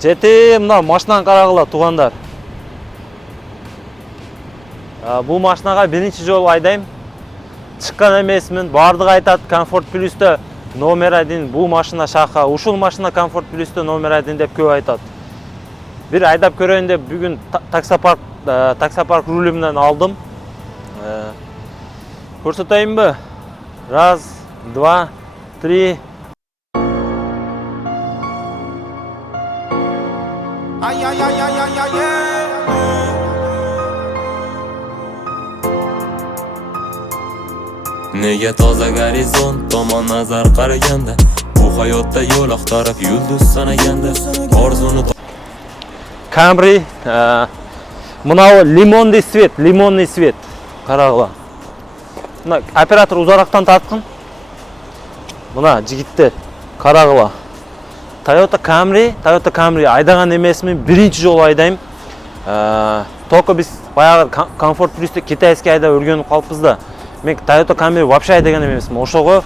Жети мына машинаны карагыла туугандар. Бул машинага биринчи жолу айдайм. Чыккан эмесмин. Бардыгы айтат Комфорт Плюстө номер 1 бул машина шаха. Ушул машина Комфорт Плюстө номер 1 деп көп айтат. Бир айдап көрөйүн деп бүгүн таксопарк рулүмдөн алдым. Көрсөтөйүнбү? Раз, два, три. Nega toza gorizont tomon nazar qaraganda, bu hayotda yo'l axtarib yulduz sanaganda, orzuni Camry, мынау лимонный свет, карагыла. Мына оператор узарактан тарткан. Мына жигиттер, карагыла. Toyota Camry айдаган эмесмин, биринчи жолу айдайм. Только биз баягы Комфорт Плюстө китайский айдап өргөнүп калыппыз да. Мен Toyota Camry вообще айдаган эмесмин. Ошого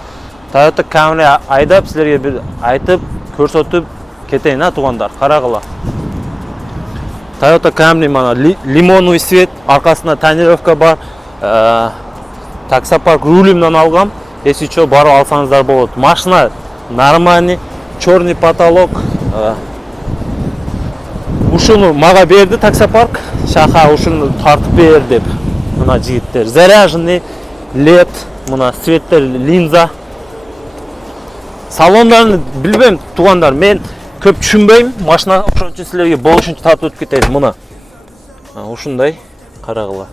Toyota Camry айдап силерге бир айтып, көрсөтүп кетейин, туугандар. Карагыла. Toyota Camry мана лимонный свет, аркасында тонировка бар. Таксопарк рулүмдөн алгам. Если что, барып алсаңыздар болот. Машина нормальный, черный потолок. Ушуну мага берди таксопарк. Шаха ушуну тартып бер деп. Мына жигиттер заряженный, LED, мына светтер, линза. Салондарын билбейм, туугандар. Мен көп түшүнбөйм. Машина ошон үчүн силерге болушунча тартып өтүп кетейин. Мына ушундай карагыла.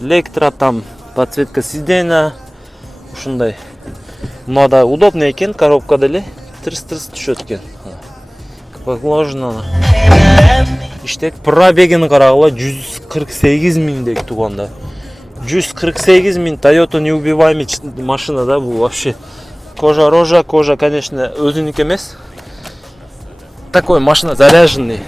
Электро там подсветка сиденья. Ушундай. Мына да удобно экен, коробкада эле тырс-тырс түшөт экен. Как положено. Иштек пробегин карагыла 148 миңдек тууганда. 148 миң Toyota неубиваемый машина да, бул вообще. Кожа рожа, кожа, конечно, өзүнүкү эмес. Такой машина заряженный.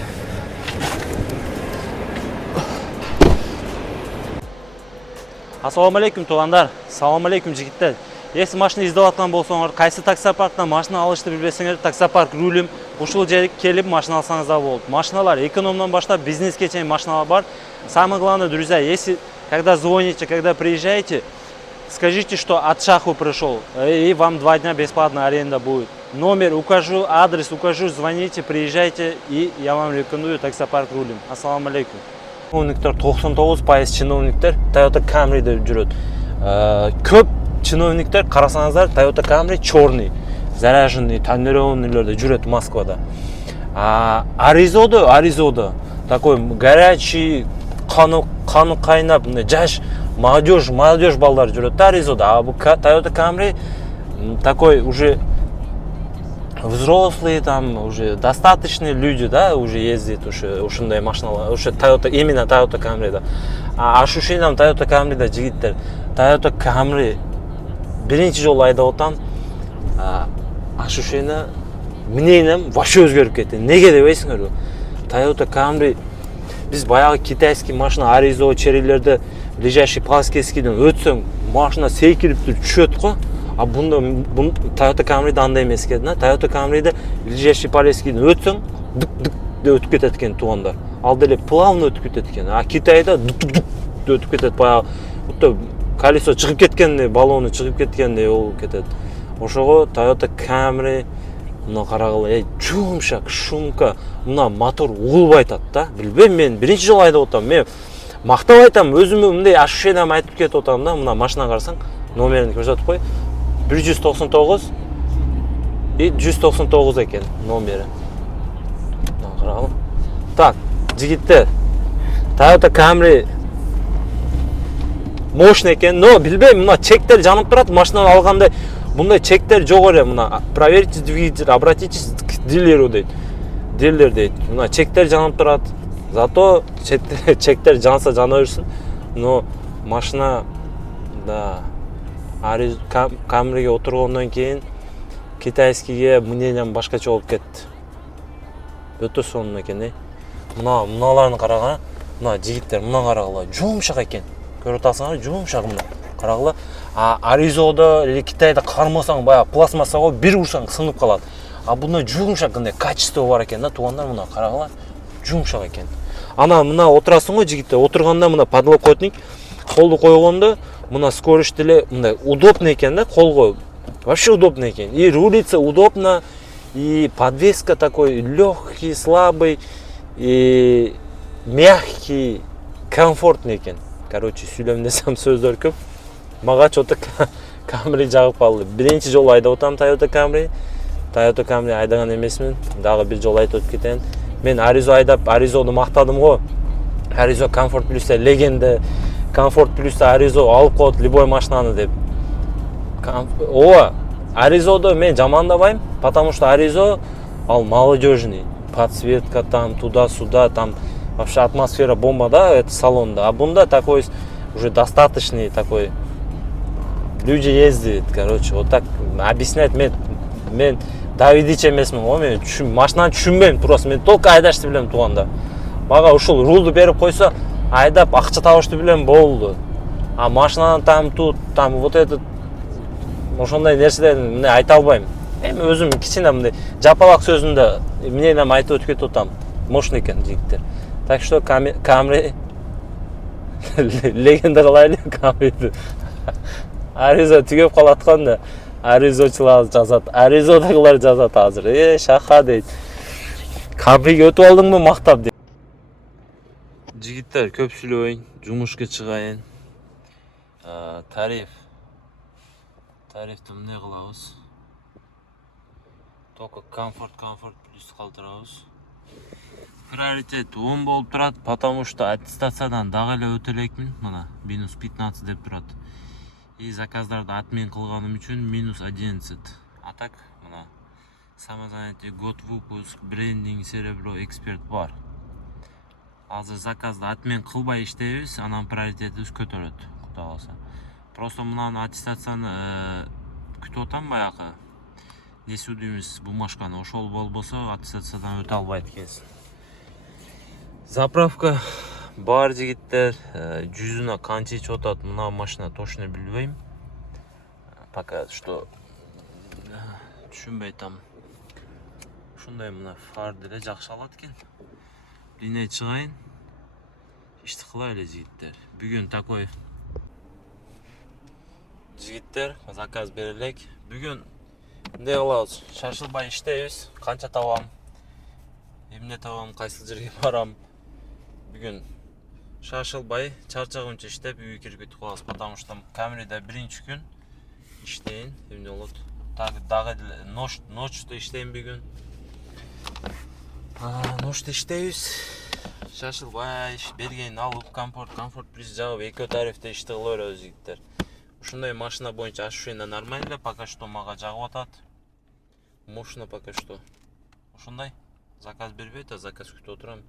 Ассаламу алейкум туугандар. Салам алейкум жигиттер. Если машина издеп аткан болсоңор, кайсы таксопарктан машина алышты билбесеңер, таксопарк рулим ушул жерге келип машина алсаңыздар болот. Машиналар экономдон баштап бизнеске чейин машиналар бар. Самое главное, друзья, если когда звоните, когда приезжаете, скажите, что от Шаху пришел, и вам 2 дня бесплатная аренда будет. Номер укажу, адрес укажу, звоните, приезжайте, и я вам рекомендую таксопарк рулим. Ассаламу алейкум. Чиновниктер 99% чиновниктер Toyota Camry'de жүрөт. Көп чиновниктер карасаңыздар Toyota Camry черный, заряженный, тонированныйлерде жүрөт Москвада. Аризода такой горячий, каны кайнап, жаш молодежь балдар жүрөт Аризода. А бу Toyota Camry такой уже взрослые, там уже достаточные люди, да, уже ездят ушундай машиналар, уже Toyota, именно Toyota Camry да. Ощущением Toyota Camry да жигиттер. Toyota Camry биринчи жолу айдап атам. Ощущение мнением вообще өзгөрүп кетти. Неге дебейсиңерби? Toyota Camry биз баягы китайский машина Аризо черилерде ближайший Пласкискийден өтсөң, машина сейкирип түшөт го. А бунда Toyota Camry'de андай эмес экен, Toyota Camry'de ближайший Полескийден өтсөң, дык-дык деп өтүп кетет экен туугандар. Ал деле плавно өтүп кетет экен. А Китайда дык-дык деп өтүп кетет, баягы будто колесо чыгып кеткендей, баллону чыгып кеткендей болуп кетет. Ошого Toyota Camry мына карагыла, жумшак, шумка, мына мотор угулуп айтат да. Билбейм, мен биринчи жолу айдап атам. Мен мактап айтам, өзүмө мындай ощущением айтып кетип атам да. Мына машина карасаң, номерин көрсөтүп кой. 199 и 199 экен номери. Карагыла. Так, жигиттер. Toyota Camry мощный экен, но билбейм, мына чектер жанып турат, машинаны алганда мындай чектер жок эле. Мына проверьте двигатель, обратитесь к дилеру дейт. Дилер дейт. Мына чектер жанып турат. Зато чектер жанса жана берсин. Но машина да Camry'ге отургондон кийин китайскийге мнением башкача болуп кетти. Өтө сонун экен. Мыналарын караган, мына жигиттер мына карагыла, жумшак экен. Көрүп атасыңар, жумшак мына. Карагыла. Аризода или Китайда кармасаң, баягы пластмассага бир урсаң сынып калат. А бұны жұмшақ қандай качество бар екен да, туғандар мына қарағыла жұмшақ екен. Ана мына отырасың ғой жігіттер, отырғанда мына подлокотник қолды қойғанда мына скорость деле мындай удобно екен да, қол қойып. Вообще удобно екен. И рулица удобно, и подвеска такой легкий, слабый, и мягкий, комфортный екен. Короче, сөйлем десем сөздер көп. Мага что-то Camry жағып қалды. Бірінші жол айдап отам Toyota Camry. Toyota Camry айдаған емесмін. Дағы бір жол айтып кетейін. Мен Arizo айдап, Arizo'ды мақтадым ғой. Arizo Comfort Plus легенда, Comfort Plus Arizo алып қойды любой машинаны деп. Arizo'ды мен жамандабаймын, потому что Arizo ал молодежный. Подсветка там, туда-сюда, там вообще атмосфера бомба, да, это салонда. А бунда такой уже достаточный такой. Люди ездят, короче, вот так объяснять мен Давидич емесмін ғой, мен машинаны түсінбеймін, просто мен только айдашты білем туғанда. Мага ушул рулды беріп қойса, айдап ақша табышты білем болды. А машинаны там тут, там вот этот ошондай нерселерин мына айта албайм. Эми өзүм кичине мындай жапалак сөзүндө менен айтып өтүп кетип атам. Мощный экен жигиттер. Так что Camry легенда кылайлы Camry'ди. Arizo түгөп калатканда Arizo'чулар жазат. Arizo'дагылар жазат азыр. Шаха дейт. Camry'ге өтүп алдыңбы мактап дейт. Жигиттер көп сүйлөбөйүн, жумушка чыгайын. Тарифти эмне кылабыз? Только комфорт плюс калтырабыз. Приоритет 10 болуп турат, потому что аттестациядан дагы эле өтө элекмин. Мына минус 15 деп турат. И заказдарды отмен кылганым үчүн минус 11. А так мына самозанятый год выпуск, брендинг, серебро, эксперт бар. Азыр заказды отмен кылбай иштейбиз, анан приоритетибиз көтөрөт, Кудай калса. Просто мынаны аттестацияны күтүп атам баягы. Несудимиз бумажканы ошол болбосо аттестациядан өтө албайт экенсиң. Заправка бар жигиттер, жүзүнө канча ичип атат мына машина точно билбейм. Пока что түшүнбөй атам. Ушундай мына фар деле жакшы алат экен. Линия чыгайын. Ишти кылайлы жигиттер. Бүгүн такой жигиттер, заказ берелек. Бүгүн эмне кылабыз? Шашылбай иштейбиз. Канча табам? Эмне табам? Кайсы жерге барам? Бүгүн шашылбай, чарчагынча иштеп үйгө кирип кетип калабыз, потому что Camry'de биринчи күн иштейин. Эмне болот? Дагы ночто иштейин бүгүн. Ночто иштейбиз. Шашылбай бергенин алып, комфорт плюс жагып, экөө тарифте ишти кыла беребиз жигиттер. Ушундай машина боюнча ощущение нормально, пока что мага жагып атат. Мощно пока что. Ушундай заказ бербейт, а заказ күтүп отурам.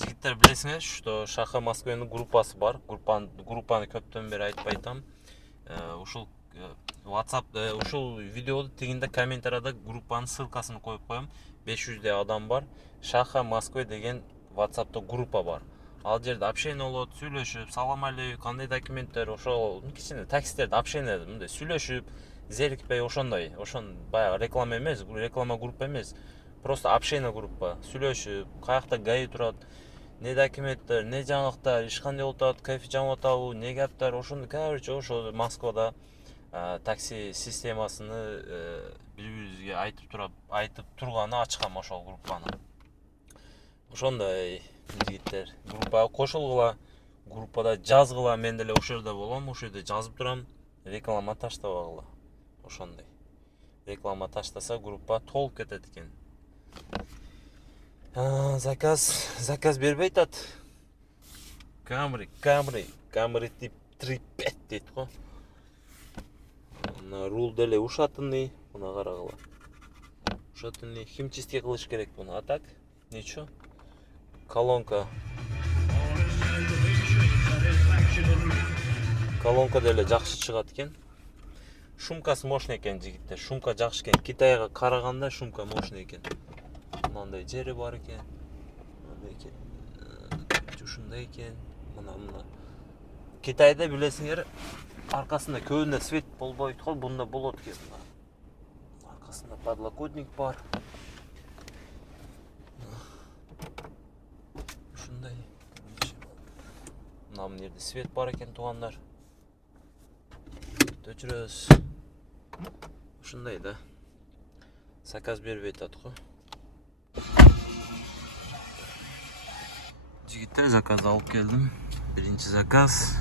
Жигиттер, билесиңер, что Шаха Москвенин группасы бар. Группаны көптөн бери айтпай атам. Ушул WhatsApp, ушул видеоду тегинде комментарияда группанын ссылкасын коюп коем. 500 адам бар. Шаха Москва деген WhatsApp'та группа бар. Ал жерде общение болот, сүйлөшүп, салам алейкум, кандай документтер, ошол кичине таксистерде общение мындай сүйлөшүп, зерикпей ошондой. Ошон баягы реклама эмес, реклама группа эмес. Просто общение группа. Сүйлөшүп, каякта гаи турат, не документтер, не жаңылыктар, иш кандай болуп атат, кофе жамап атабы, не гаптар, ошондой, короче, ошо Москвада такси системасыны бири-бирибизге айтып турганы ачкам ошол группаны. Ошондой жигиттер, группага кошулгула, группада жазгыла, мен деле ошол жерде болом, ошол жерде жазып турам, реклама таштабагыла. Ошондой. Реклама таштаса группа толуп кетет экен. Заказ бербейт ат. Camry тип 3.5 дейт го. Мына рул деле ушатынный, мына карагыла. Ушатынный, химчистка кылыш керек буну. А так, ничего. Колонка деле жакшы чыгат экен. Шумкасы мощный экен жигиттер. Шумка жакшы экен. Китайга караганда шумка мощный экен. Мындай жери бар экен. Мындай экен. Ушундай экен. Мына. Китайда билесиңер, аркасында көбүндө свет болбойт го, бунда болот экен. Arkasında подлокотник бар. Şunday. Mına bu yerде свет бар екен, туғандар. Өчірөз. Şunday да. Заказ беріп айтады ғой. Жігіттер, заказ алып келдім. Birinci заказ.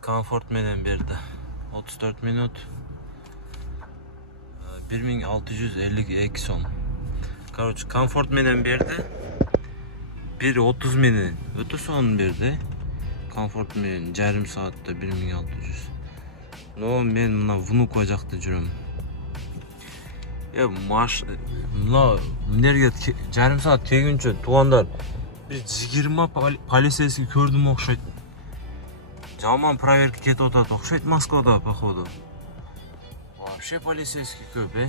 Комфорт менен берді. 34 минут. 1652 сом. Короче, комфорт менен берді. 1.30 менен өтө сонун берді. Комфорт менен жарым саатта 1600. Но мен мына внукова жакта жүрөм. Мына мынерге жарым саат келгенче туугандар, бир 20 полицейский көрдүм окшойт. Жаман проверка кетип атат окшойт Москвада, походу. Вообще полицейский көп,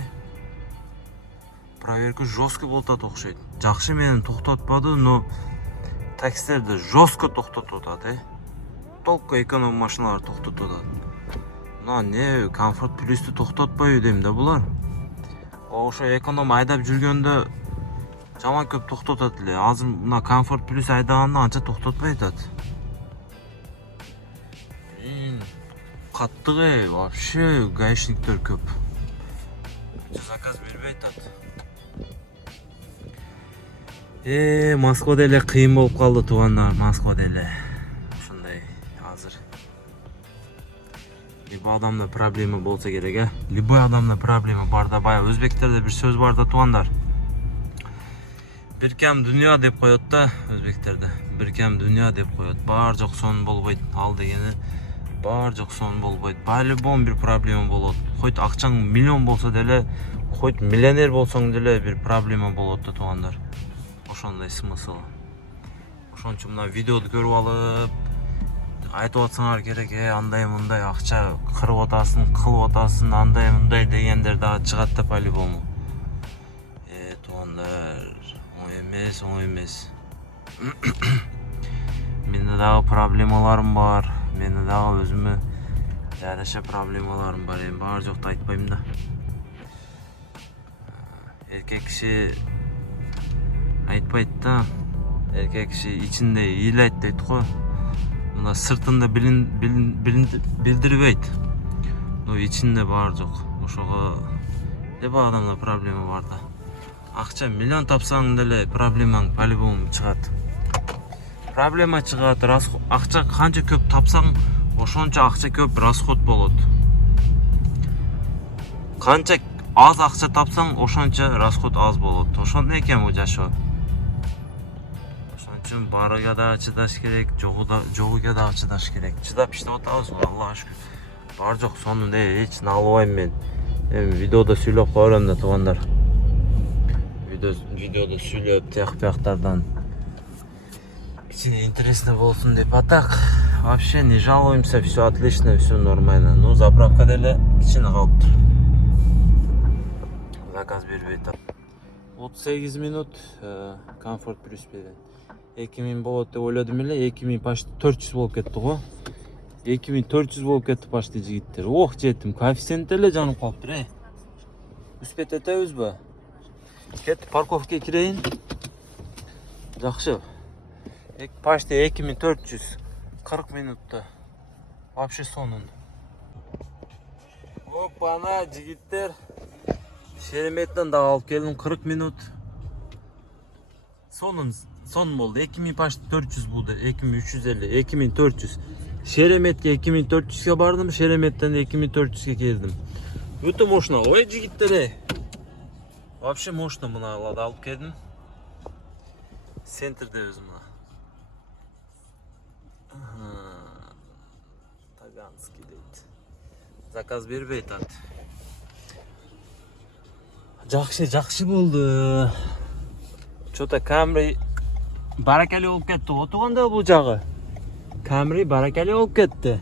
Проверка жестко болуп атат окшойт. Жакшы мени токтотпады, но таксилерди жестко токтотуп атат, Толко эконом машиналар токтотуп атат. Мына не, комфорт плюсту токтотпойбу дейм да булар. Ошо эконом айдап жүргөндө жаман көп токтотот эле. Азыр мына комфорт плюс айдаганда анча токтотпой атат. Каттык, вообще гаишниктер көп. Заказ бербей атат. Москвада эле кыйын болуп калды, туугандар, Москвада эле. Ушундай азыр. Любой адамда проблема болса керек, Любой адамда проблема бар да, баягы өзбектерде бир сөз бар да, туугандар. Бир кем дүнүя деп коет да, өзбектерде. Бир кем дүнүя деп коет. Бар жок сонун болбойт. Ал дегени бар жок сонун болбойт. По-любому бир проблема болот. Хоть акчаң миллион болсо деле, хоть миллионер болсоң деле бир проблема болот да, туугандар. Ошондой смысл. Ошон үчүн мына видеоду көрүп алып, айтып атсаңар керек, андай мындай акча кырып атасың, кылып атасың, андай мындай дегендер дагы чыгат да по-любому. Туугандар, оңой эмес. Менде дагы проблемаларым бар. Менде дагы өзүмө жараша проблемаларым бар. Эми бар жокту айтпайм да. Эркек киши айтпайт да. Эркек киши ичинде ыйлайт дейт го. Мына сыртында билдирбейт. Но ичинде бар жок. Ошого любой адамда проблема бар да. Акча миллион тапсаң деле проблемаң по-любому чыгат. Проблема чыгат, акча канча көп тапсаң, ошончо акча көп расход болот. Канча аз акча тапсаң, ошончо расход аз болот. Ошондой экен бул жашоо. Ошон үчүн барыга да чыдаш керек, жогуга да чыдаш керек. Чыдап иштеп атабыз, Аллага шүкүр. Бар жок сонун эч албайм мен. Эми видеодо сүйлөп коерум да, туугандар. Видеода сүйлөп тияк-бияктардан кичине интересно болсун деп. А так, вообще не жалуемся, все отлично, все нормально. Ну, заправка деле кичине калыптыр. Заказ бербей атат. 38 минут комфорт плюс берген. 2000 болот деп ойлодум эле, 2000 почти 400 болуп кетти го. 2400 болуп кетти почти, жигиттер. Ох, жеттим. Коэффициент эле жанып калыптыр, Успеть этебизби? Кетти, парковкага кирейин. Жакшы. Почти 2400. 40 минутта. Вообще сонун. Опана, жигиттер. Шереметтен да алып келдим, 40 минут. Сонун болду. 2000 почти 400 болду. 2350, 2400. Шереметке 2400ге бардым, Шереметтен 2400ге келдим. Өтө мощно. Ой, жигиттер. Вообще мощно мына алады алып келдим. Центрде өзүм мына. Таганский дейт. Заказ бербей атат. Жакшы болду. Чота Camry баракеле болуп кетти. Отуганда бул жагы. Camry баракеле болуп кетти.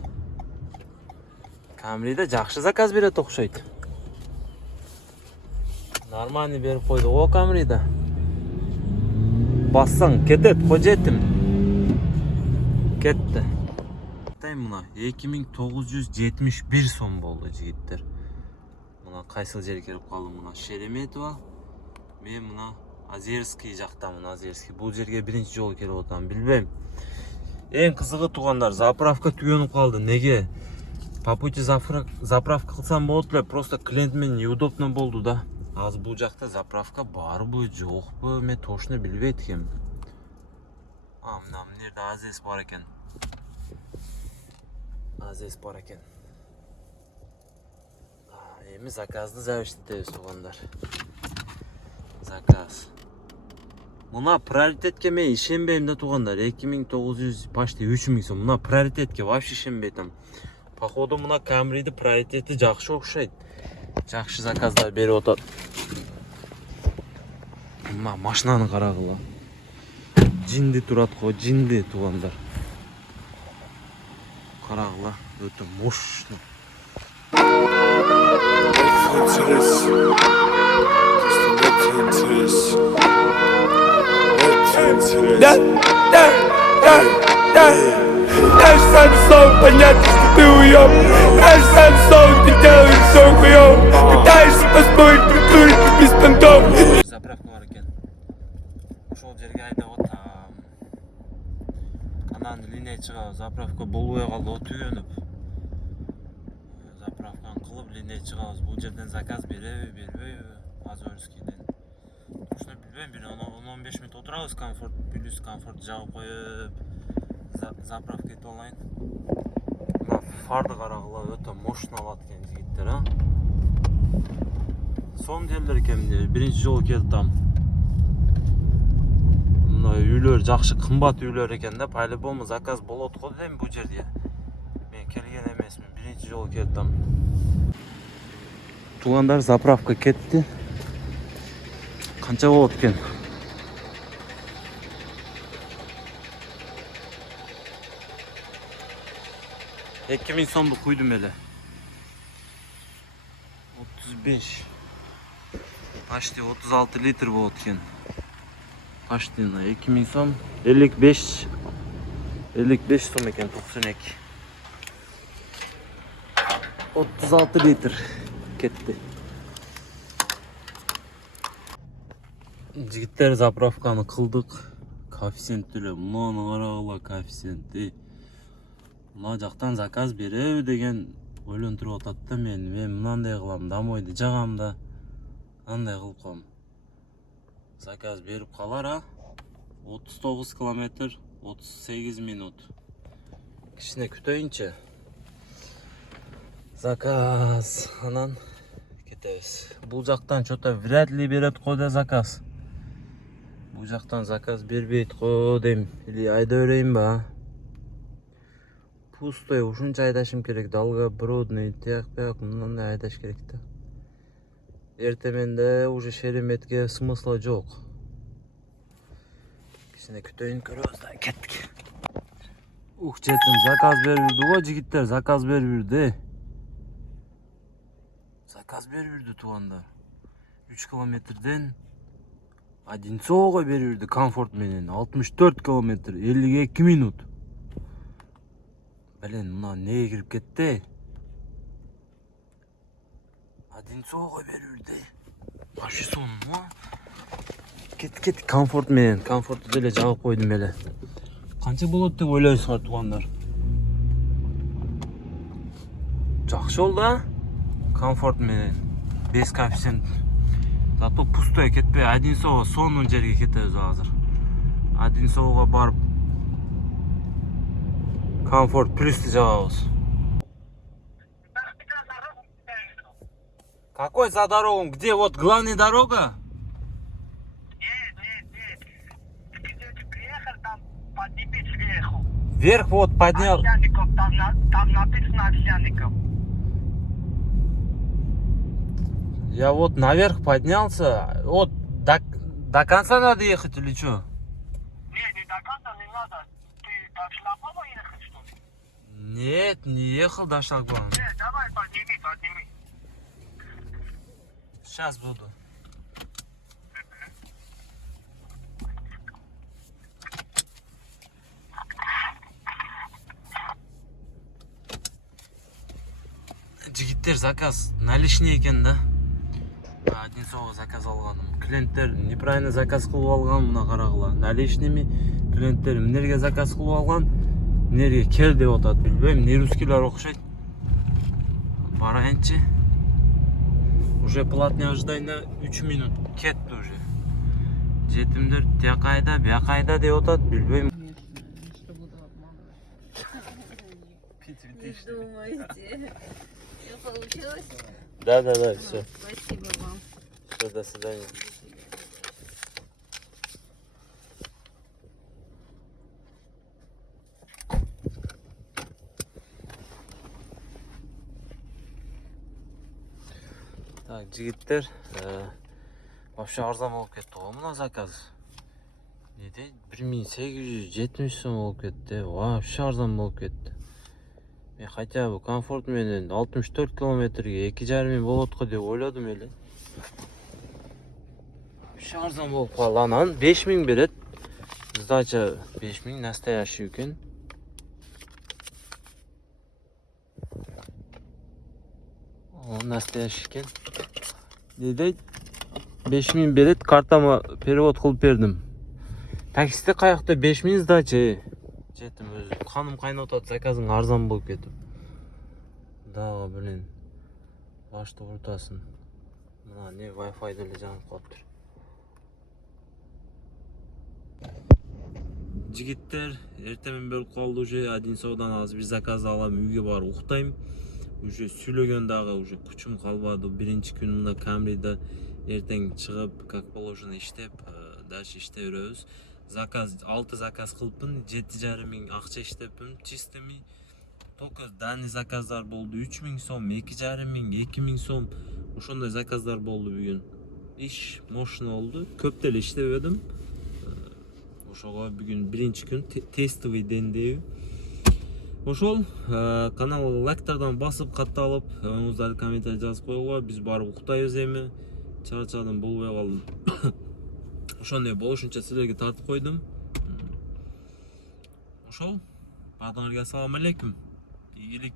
Camry'de жакшы заказ берет окшойт. Нормальный берип койду го Camry'de. Бассаң кетет, кожетим. Кетти. Тай мына 2971 сом болду, жигиттер. Мына кайсыл жерге келип калдым? Мына Шереметово. Мен мына Озерский жактамын, Озерский. Бул жерге биринчи жолу келип атам, билбейм. Эң кызыгы туугандар, заправка түгөнүп калды. Неге? По пути заправка кылсам болот эле, просто клиент менен неудобно болду да. Азыр бул жакта заправка барбы, жокпу, мен точно билбейт экенмин. Мына жерде АЗС бар экен. АЗС бар экен. Эми заказды завершиттебиз туугандар. Заказ. Мына приоритетке мен ишенбейм да туугандар. 2900 почти 3000 сом. Мына приоритетке вообще ишенбейтим. Походу мына Camry'de приоритети жакшы окшойт. Жакшы заказдар берип атат. Мына машинаны карагыла. Жинди турат го, жинди туугандар. Карагыла, өтө мощный. Наш сам сон, понятно, что ты уёб. Наш сам сон, ты делаешь всё хуёв. Пытаешься поспорить, притурить без понтов. Заправка бар экен. Ошол жерге айдап атам. Анан линия чыгабыз. Заправка болбой калды, о түгөнүп. Заправканы кылып линия чыгабыз. Бул жерден заказ береби, бербейби? Озерскийден. Точно билбейм, бир 10-15 мүнөт отурабыз, комфорт плюс комфорт жагып коюп. Заправка етіп алайын. Мына фарды карагыла, өтө мощный алат экен жигиттер, а. Сон жерлер экен, биринчи жолу келдим. Мына үйлөр жакшы кымбат үйлөр экен да, по-любому заказ болот го дейм бул жерде. Мен келген эмесмин, биринчи жолу келдим. Туугандар, заправка кетти. Канча болот экен? 2000 сомду куйдум эле. 35. Почти 36 литр болот экен. Почти 2000 сом. 55 сом экен, 92. 36 литр кетти. Жигиттер, заправканы кылдык. Коэффициент эле, мунуну карагыла, коэффициенти. Мына жактан заказ береби деген ойлонтуруп атат да мен мынандай кылам, домойду жагам да андай кылып коем. Заказ берип калар, а 39 километр 38 минут. Кичине күтөйүнчү. Заказ, анан кетебиз. Бул жактан что-то вряд ли берет го да заказ. Бул жактан заказ бербейт го дейм. Или айда берейинби? Пустой, ушунча айдашым керек. Долгобродный, тияк мындай айдаш керек да. Эртеменде уже Шереметке смысла жок. Кичине күтөйүн, көрөбүз да, кеттик. Жеттим, заказ бербирди го жигиттер, заказ бербирди. Заказ бербирди туугандар. 3 километрден Одинцового бербирди комфорт менен. 64 километр, 52 минут. Блин, мына неге кирип кетти? Одинцового бербирди. Вообще сонун. Кет комфорт менен, комфорту деле жагып койдум эле. Канча болот деп ойлойсуңар туугандар? Жакшы болду да? Комфорт менен, без коэффициент. Зато пустой кетпей, Одинцово сонун жерге кетебиз азыр. Одинцового барып комфорт плюсты жагабыз. Какой за дорогу? Где? Вот главная дорога? Нет. Где ты приехал, там поднимись сверху. Вверх вот поднял. Овсянников, там написано Овсянников. Я вот наверх поднялся. Вот до конца надо ехать или что? Не до конца не надо. Ты до Шлагбаума ехать, что ли? Нет, не ехал до шлагбаума. Нет, давай подними. Сейчас буду. Жигиттер, заказ наличный экен да. ошого заказ алганым. Клиенттер неправильно заказ кылып алган, мына карагыла. Наличными клиенттер эмнерге заказ кылып алган, эмнерге кел деп атат, билбейм. Не русскийлер окшойт. Барайынчы. Уже платный ожидайна 3 минут кетти уже. Жетимдер тиякайда, биякайда деп атат, билбейм. Что буду обманывать? Не думайте. Все получилось? Да, все. Спасибо вам. Все, до свидания. Так, жигиттер, вообще арзан болуп кетти го мына заказ. Не дейт? 1870 сом болуп кетти. Вообще арзан болуп кетти. Мен хотя бы комфорт менен 64 километрге 2,5 миң болот го деп ойлодум эле. Вообще арзан болуп калды. Анан 5 миң берет. Сдача 5 миң, настоящий экен. Настоящий экен. Не дейт? 5 миң берет, картама перевод кылып бердим. Таксиде каякта 5 миң сдача. Жетим өзү. Ханым кайнап атат, заказың арзан болуп кетип. Да, блин. Башты уртасын. Мына не Wi-Fi деле жанып калыптыр. Жигиттер, эртемен бөлүп калды уже. Один саудан азыр бир заказ алам, үйгө барып уктайм. Уже сүйлөгөн дагы уже күчүм калбады. Биринчи күн мына Камрида эртең чыгып, как положено иштеп, дальше иштей беребиз. Заказ 6 заказ кылыпмын, 7,5 миң акча иштеппин, чистыми. Только данный заказдар болду 3 миң сом, 2,5 миң, 2 миң сом. Ошондой заказдар болду бүгүн. Иш мощно болду. Көп деле иштебедим. Ошого бүгүн биринчи күн тестовый ден дейби. Ошол каналга лайктардан басып, катталып, оңуңуздар комментарий жазып койгула. Биз барып уктайбыз эми. Чарчадым, болбой калдым. Ошондой болушунча силерге тартып койдум. Ошол. Баардыгыңарга ассаламу алейкум. Ийгилик.